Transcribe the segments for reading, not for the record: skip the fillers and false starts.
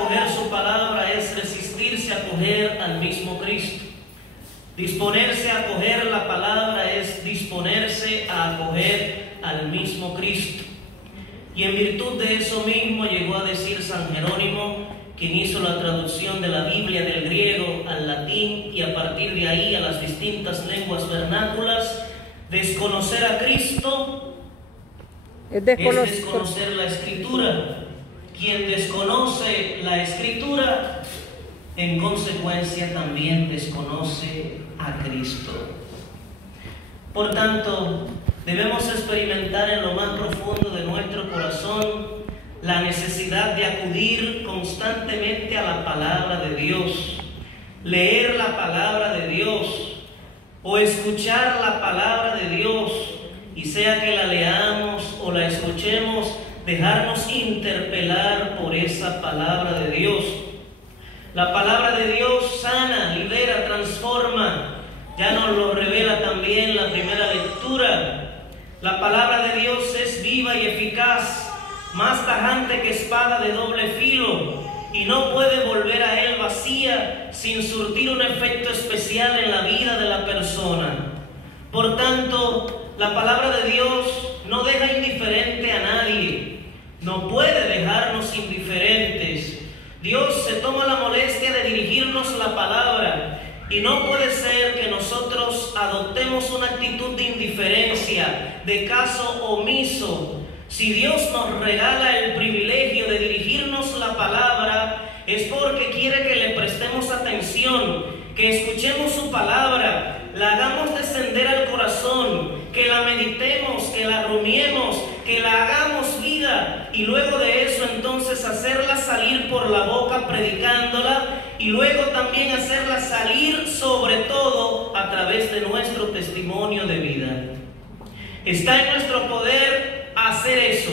Acoger su palabra es resistirse a acoger al mismo Cristo. Disponerse a acoger la palabra es disponerse a acoger al mismo Cristo. Y en virtud de eso mismo llegó a decir San Jerónimo, quien hizo la traducción de la Biblia del griego al latín y a partir de ahí a las distintas lenguas vernáculas: desconocer a Cristo es desconocer la Escritura. Quien desconoce la Escritura, en consecuencia también desconoce a Cristo. Por tanto, debemos experimentar en lo más profundo de nuestro corazón la necesidad de acudir constantemente a la palabra de Dios, leer la palabra de Dios o escuchar la palabra de Dios, y sea que la leamos o la escuchemos, dejarnos interpelar por esa palabra de Dios. La palabra de Dios sana, libera, transforma. Ya nos lo revela también la primera lectura. La palabra de Dios es viva y eficaz, más tajante que espada de doble filo, y no puede volver a él vacía sin surtir un efecto especial en la vida de la persona. Por tanto, la palabra de Dios no deja indiferente a nadie, no puede dejarnos indiferentes. Dios se toma la molestia de dirigirnos la palabra, y no puede ser que nosotros adoptemos una actitud de indiferencia, de caso omiso. Si Dios nos regala el privilegio de dirigirnos la palabra, es porque quiere que le prestemos atención, que escuchemos su palabra, la hagamos descender al corazón, que la meditemos, que la rumiemos, que la hagamos vida, y luego de eso entonces hacerla salir por la boca predicándola, y luego también hacerla salir sobre todo a través de nuestro testimonio de vida. Está en nuestro poder hacer eso.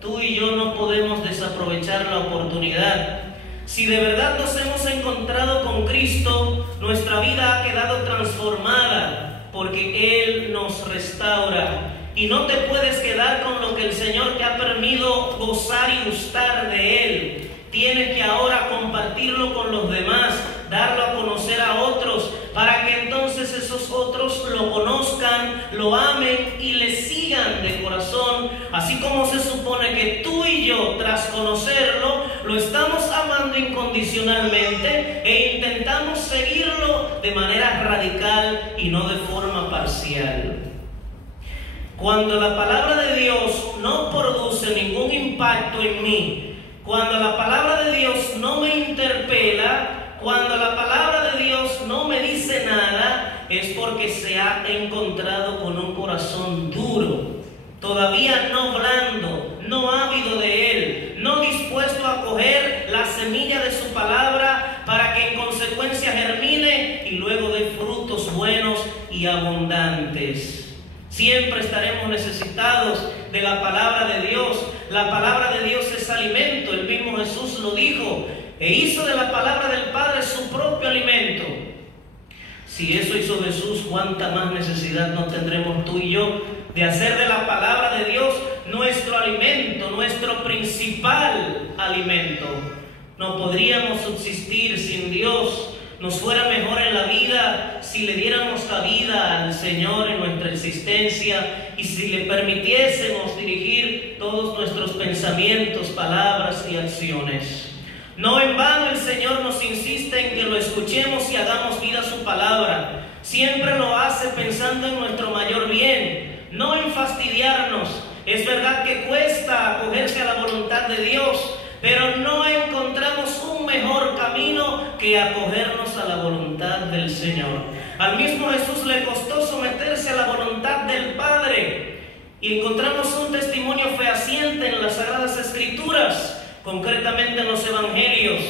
Tú y yo no podemos desaprovechar la oportunidad. Si de verdad nos hemos encontrado con Cristo, nuestra vida ha quedado transformada, porque Él nos restaura. Y no te puedes quedar con lo que el Señor te ha permitido gozar y gustar de Él. Tienes que ahora compartirlo con los demás, darlo a conocer a otros, para que entonces esos otros lo conozcan, lo amen y le sigan de corazón, así como se supone que tú y yo, tras conocerlo, lo estamos amando incondicionalmente e intentamos seguirlo de manera radical y no de forma parcial. Cuando la palabra de Dios no produce ningún impacto en mí, cuando la palabra de Dios no me interpela, cuando la palabra de Dios no me dice nada, es porque se ha encontrado con un corazón duro, todavía no blando, no ávido de Él, no dispuesto a coger la semilla de su palabra para que en consecuencia germine y luego dé frutos buenos y abundantes. Siempre estaremos necesitados de la palabra de Dios. La palabra de Dios es alimento. El mismo Jesús lo dijo, e hizo de la palabra del Padre su propio alimento. Si eso hizo Jesús, ¿cuánta más necesidad no tendremos tú y yo de hacer de la palabra de Dios nuestro alimento, nuestro principal alimento? No podríamos subsistir sin Dios. Nos fuera mejor en la vida si le diéramos cabida al Señor en nuestra existencia y si le permitiésemos dirigir todos nuestros pensamientos, palabras y acciones. No en vano el Señor nos insiste en que lo escuchemos y hagamos vida a su palabra. Siempre lo hace pensando en nuestro mayor bien, no en fastidiarnos. Es verdad que cuesta acogerse a la voluntad de Dios, pero no encontramos un mejor camino que acogernos a la voluntad del Señor. Al mismo Jesús le costó someterse a la voluntad del Padre, y encontramos un testimonio fehaciente en las Sagradas Escrituras, concretamente en los Evangelios.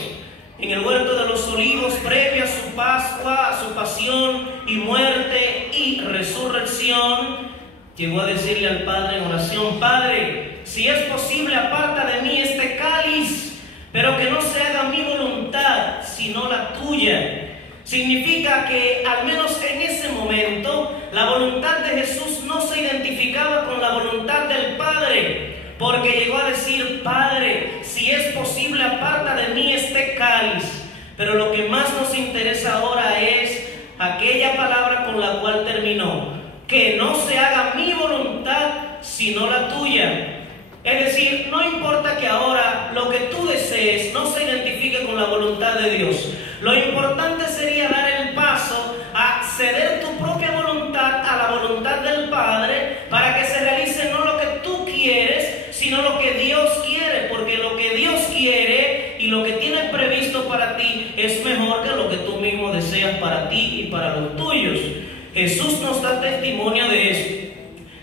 En el huerto de los Olivos, previo a su Pascua, a su pasión y muerte y resurrección, llegó a decirle al Padre en oración: Padre, si es posible, aparta de mí este cáliz, pero que no se haga mi voluntad, sino la tuya. Significa que, al menos en ese momento, la voluntad de Jesús no se identificaba con la voluntad del Padre, porque llegó a decir: Padre, si es posible, aparta de mí este Pero lo que más nos interesa ahora es aquella palabra con la cual terminó: que no se haga mi voluntad sino la tuya. Es decir, no importa que ahora lo que tú desees no se identifique con la voluntad de Dios. Lo importante sería dar el paso a ceder tu propia voluntad a la voluntad del Padre, para que se realice no lo que tú quieres, sino lo que Dios quiere, porque lo que Dios quiere y lo que tiene previsto para ti es mejor que lo que tú mismo deseas para ti y para los tuyos. Jesús nos da testimonio de eso.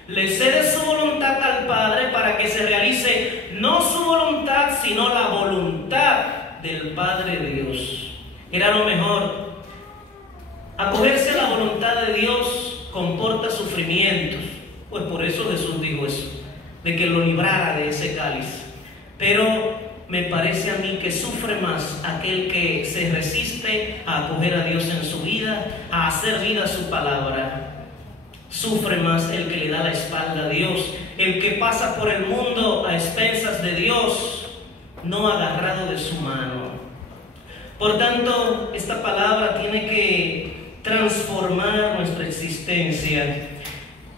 Le cede su voluntad al Padre para que se realice no su voluntad, sino la voluntad del Padre de Dios. Era lo mejor. Acogerse a la voluntad de Dios comporta sufrimientos. Pues por eso Jesús dijo eso, de que lo librara de ese cáliz. Pero me parece a mí que sufre más aquel que se resiste a acoger a Dios en su vida, a hacer vida su palabra. Sufre más el que le da la espalda a Dios, el que pasa por el mundo a expensas de Dios, no agarrado de su mano. Por tanto, esta palabra tiene que transformar nuestra existencia.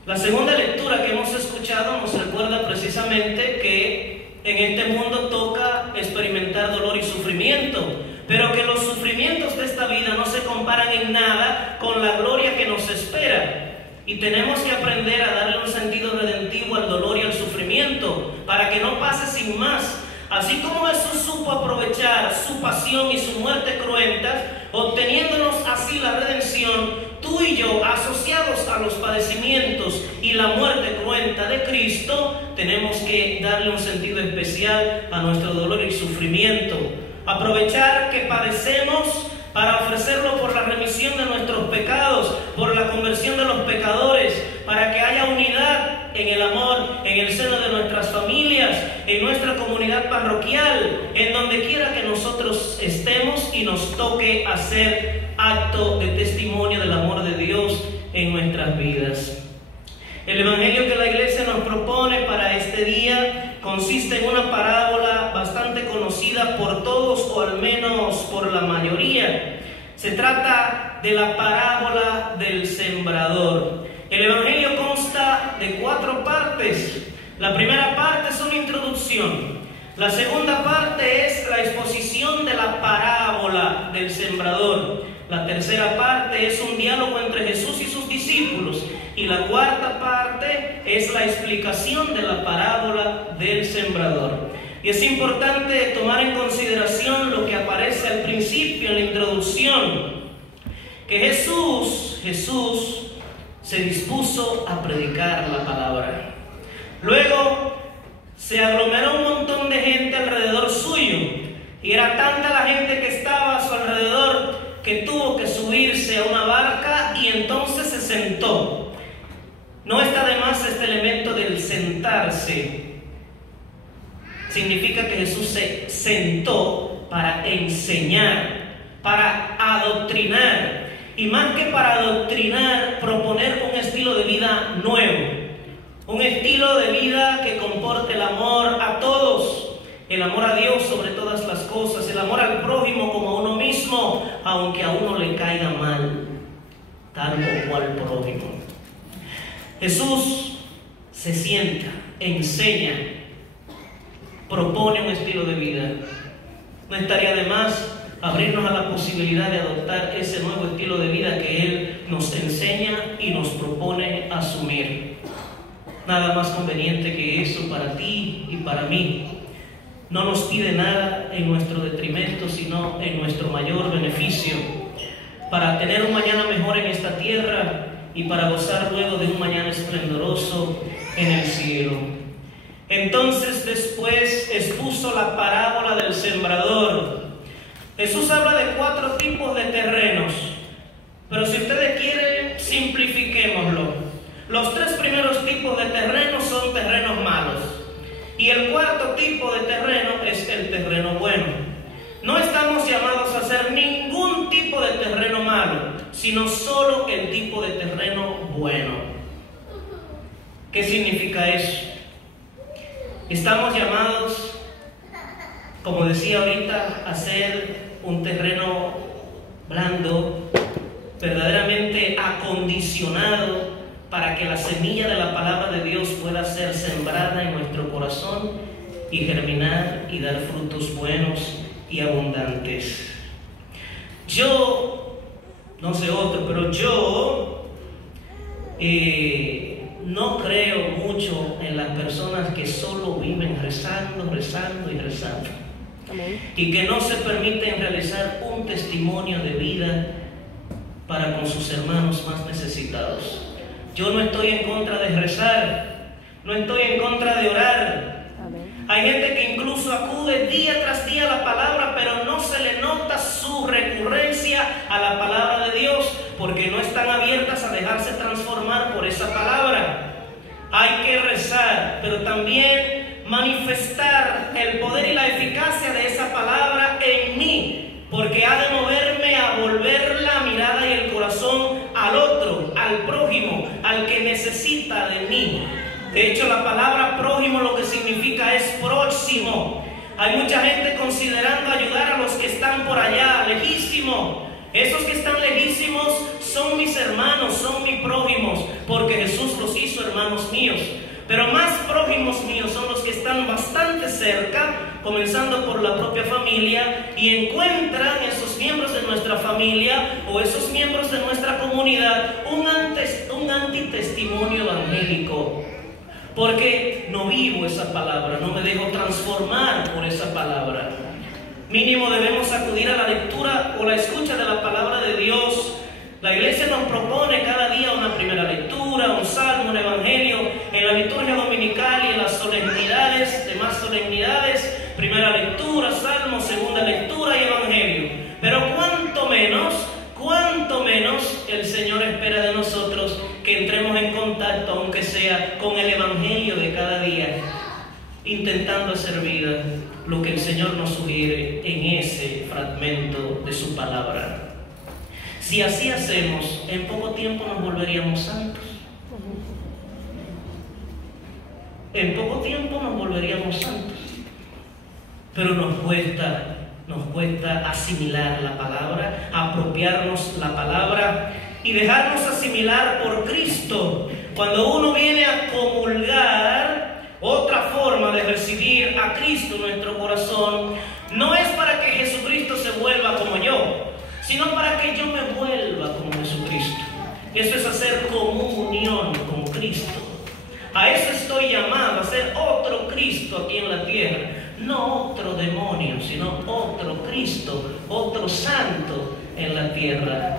La segunda lectura que hemos escuchado nos recuerda precisamente que en este mundo toca experimentar dolor y sufrimiento, pero que los sufrimientos de esta vida no se comparan en nada con la gloria que nos espera. Y tenemos que aprender a darle un sentido redentivo al dolor y al sufrimiento, para que no pase sin más. Así como Jesús supo aprovechar su pasión y su muerte cruentas, obteniéndonos así la redención, tú y yo, asociados a los padecimientos y la muerte cruenta de Cristo, tenemos que darle un sentido especial a nuestro dolor y sufrimiento. Aprovechar que padecemos para ofrecerlo por la remisión de nuestros pecados, por la conversión de los pecadores, para que haya unidad en el amor, en el seno de nuestras familias, en nuestra comunidad parroquial, en donde quiera que nosotros estemos y nos toque hacer acto de testimonio del amor de Dios en nuestras vidas. El evangelio que la iglesia nos propone para este día consiste en una parábola bastante conocida por todos, o al menos por la mayoría. Se trata de la parábola del sembrador. El evangelio consta de 4 partes. La primera parte es una introducción. La segunda parte es la exposición de la parábola del sembrador. La tercera parte es un diálogo entre Jesús y sus discípulos. Y la cuarta parte es la explicación de la parábola del sembrador. Y es importante tomar en consideración lo que aparece al principio, en la introducción, que Jesús se dispuso a predicar la palabra. Luego se aglomeró un montón de gente alrededor suyo, y era tanta la gente que estaba a su alrededor que tuvo que subirse a una barca y entonces se sentó. No está de más este elemento del sentarse. Significa que Jesús se sentó para enseñar, para adoctrinar, y más que para adoctrinar, proponer un estilo de vida nuevo, un estilo de vida que comporte el amor a todos, el amor a Dios sobre todas las cosas, el amor al prójimo como a uno mismo, aunque a uno le caiga mal, tal o cual prójimo. Jesús se sienta, enseña, propone un estilo de vida. No estaría de más abrirnos a la posibilidad de adoptar ese nuevo estilo de vida que Él nos enseña y nos propone asumir. Nada más conveniente que eso para ti y para mí. No nos pide nada en nuestro detrimento, sino en nuestro mayor beneficio, para tener un mañana mejor en esta tierra y para gozar luego de un mañana esplendoroso en el cielo. Entonces después expuso la parábola del sembrador. Jesús habla de 4 tipos de terrenos, pero si ustedes quieren, simplifiquémoslo. Los 3 primeros tipos de terrenos son terrenos malos, y el 4º tipo de terreno es el terreno bueno. No estamos llamados a hacer ningún tipo de terreno malo, sino solo el tipo de terreno bueno. ¿Qué significa eso? Estamos llamados como decía ahorita, hacer un terreno blando, verdaderamente acondicionado para que la semilla de la palabra de Dios pueda ser sembrada en nuestro corazón y germinar y dar frutos buenos y abundantes. Yo, no sé otro, pero yo no creo mucho en las personas que solo viven rezando, rezando y rezando. Amén. Y que no se permiten realizar un testimonio de vida para con sus hermanos más necesitados. Yo no estoy en contra de rezar, no estoy en contra de orar. Amén. Hay gente que incluso acude día tras día a la palabra, pero no se le nota su recurrencia a la palabra de Dios, porque no están abiertas a dejarse transformar por esa palabra. Hay que rezar, pero también manifestar el poder y la eficacia de esa palabra en mí, porque ha de moverme a volver la mirada y el corazón al otro, al prójimo, al que necesita de mí. De hecho, la palabra prójimo lo que significa es próximo. Hay mucha gente considerando ayudar a los que están por allá, lejísimos. Esos que están lejísimos son mis hermanos, son mis prójimos, porque Jesús los hizo hermanos míos. Pero más prójimos míos son los que están bastante cerca, comenzando por la propia familia, y encuentran esos miembros de nuestra familia o esos miembros de nuestra comunidad un antitestimonio evangélico. Porque no vivo esa palabra, no me dejo transformar por esa palabra. Mínimo debemos acudir a la lectura o la escucha de la palabra de Dios. La iglesia nos propone cada día una primera lectura, un salmo, un evangelio. En la liturgia dominical y en las solemnidades, demás solemnidades, primera lectura, salmo, segunda lectura y evangelio. Pero cuánto menos el Señor espera de nosotros que entremos en contacto, aunque sea con el evangelio de cada día, intentando hacer vida lo que el Señor nos sugiere en ese fragmento de su palabra. Si así hacemos, en poco tiempo nos volveríamos santos. En poco tiempo nos volveríamos santos. Pero nos cuesta asimilar la palabra, apropiarnos la palabra y dejarnos asimilar por Cristo. Cuando uno viene a comulgar, otra forma de recibir a Cristo en nuestro corazón, no es para que Jesucristo se vuelva como yo, sino para que yo me vuelva como Jesucristo. Eso es hacer comunión con Cristo. A eso estoy llamado, a ser otro Cristo aquí en la tierra. No otro demonio, sino otro Cristo, otro santo en la tierra.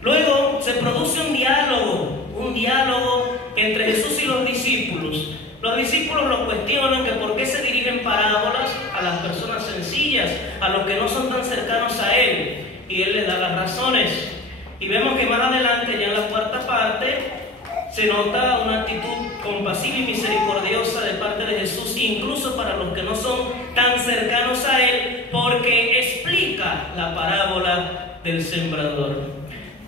Luego se produce un diálogo entre Jesús y los discípulos. Los discípulos lo cuestionan que por qué se dirigen parábolas a las personas sencillas, a los que no son tan cercanos a Él. Y Él les da las razones. Y vemos que más adelante, ya en la cuarta parte, se nota una actitud compasiva y misericordiosa de parte de Jesús, incluso para los que no son tan cercanos a Él, porque explica la parábola del sembrador.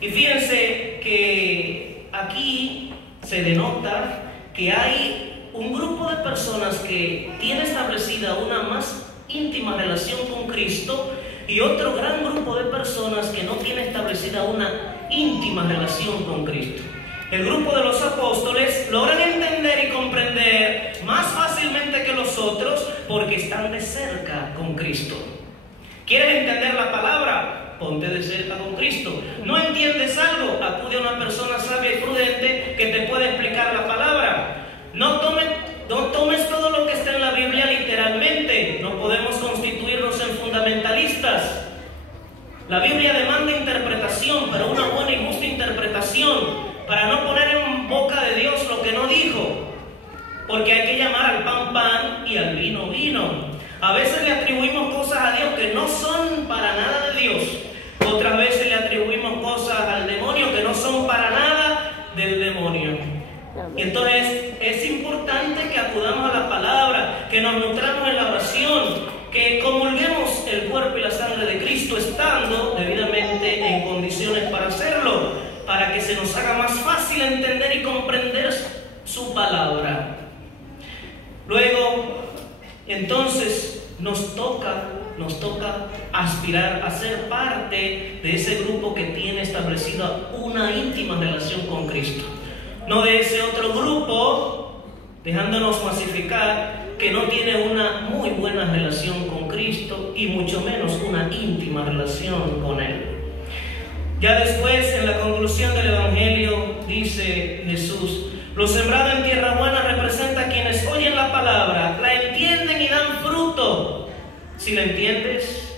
Y fíjense que aquí se denota que hay un grupo de personas que tiene establecida una más íntima relación con Cristo y otro gran grupo de personas que no tiene establecida una íntima relación con Cristo. El grupo de los apóstoles logran entender y comprender más fácilmente que los otros porque están de cerca con Cristo. ¿Quieres entender la palabra? Ponte de cerca con Cristo. ¿No entiendes algo? Acude a una persona sabia y prudente que te pueda explicar la palabra. No tomes todo lo que está en la Biblia literalmente. No podemos constituirnos en fundamentalistas. La Biblia demanda interpretación, pero una buena y justa interpretación, para no poner en boca de Dios lo que no dijo, porque hay que llamar al pan pan y al vino vino. A veces le atribuimos cosas a Dios que no son para nada de Dios, otras veces le atribuimos cosas al demonio que no son para nada del demonio. Y entonces es importante que acudamos a la palabra, que nos nutramos en la oración, que comulguemos el cuerpo y la sangre de Cristo estando debidamente en condiciones para hacerlo, para que se nos haga más fácil entender y comprender su palabra. Luego, entonces nos toca aspirar a ser parte de ese grupo que tiene establecida una íntima relación con Cristo. No de ese otro grupo, dejándonos masificar, que no tiene una muy buena relación con Cristo y mucho menos una íntima relación con Él. Ya después, en la conclusión del Evangelio, dice Jesús: lo sembrado en tierra buena representa a quienes oyen la palabra, la entienden y dan fruto. Si la entiendes,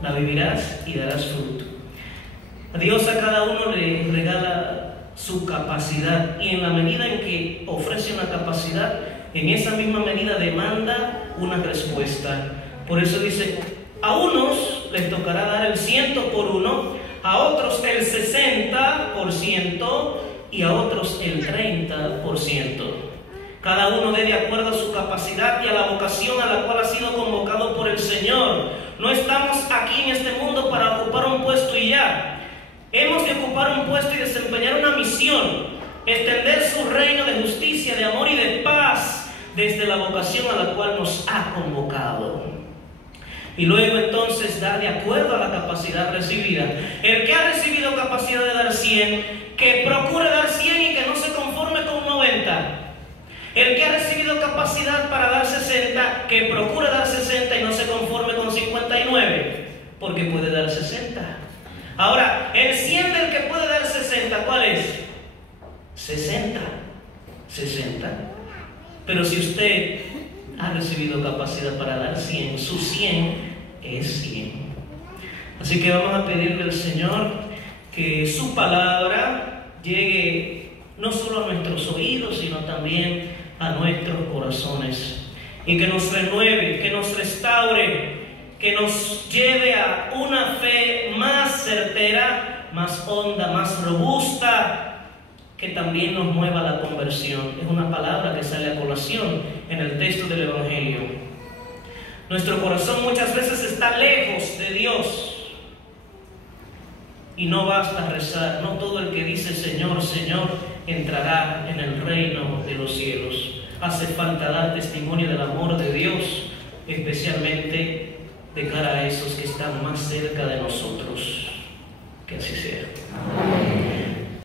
la vivirás y darás fruto. A Dios a cada uno le regala su capacidad, y en la medida en que ofrece una capacidad, en esa misma medida demanda una respuesta. Por eso dice: a unos les tocará dar el 100 por uno, a otros el 60% y a otros el 30%. Cada uno dé de acuerdo a su capacidad y a la vocación a la cual ha sido convocado por el Señor. No estamos aquí en este mundo para ocupar un puesto y ya. Hemos de ocupar un puesto y desempeñar una misión, extender su reino de justicia, de amor y de paz desde la vocación a la cual nos ha convocado. Y luego entonces dar de acuerdo a la capacidad recibida. El que ha recibido capacidad de dar 100, que procure dar 100 y que no se conforme con 90. El que ha recibido capacidad para dar 60, que procure dar 60 y no se conforme con 59, porque puede dar 60. Ahora, el 100 del que puede dar 60, ¿cuál es? 60. Pero si usted ha recibido capacidad para dar 100, su 100 es 100. Así que vamos a pedirle al Señor que su palabra llegue no solo a nuestros oídos, sino también a nuestros corazones, y que nos renueve, que nos restaure, que nos lleve a una fe más certera, más honda, más robusta, que también nos mueva a la conversión. Es una palabra que sale a colación en el texto del Evangelio. Nuestro corazón muchas veces está lejos de Dios, y no basta rezar. No todo el que dice Señor, Señor entrará en el reino de los cielos. Hace falta dar testimonio del amor de Dios, especialmente de cara a esos que están más cerca de nosotros. Que así sea. Amén.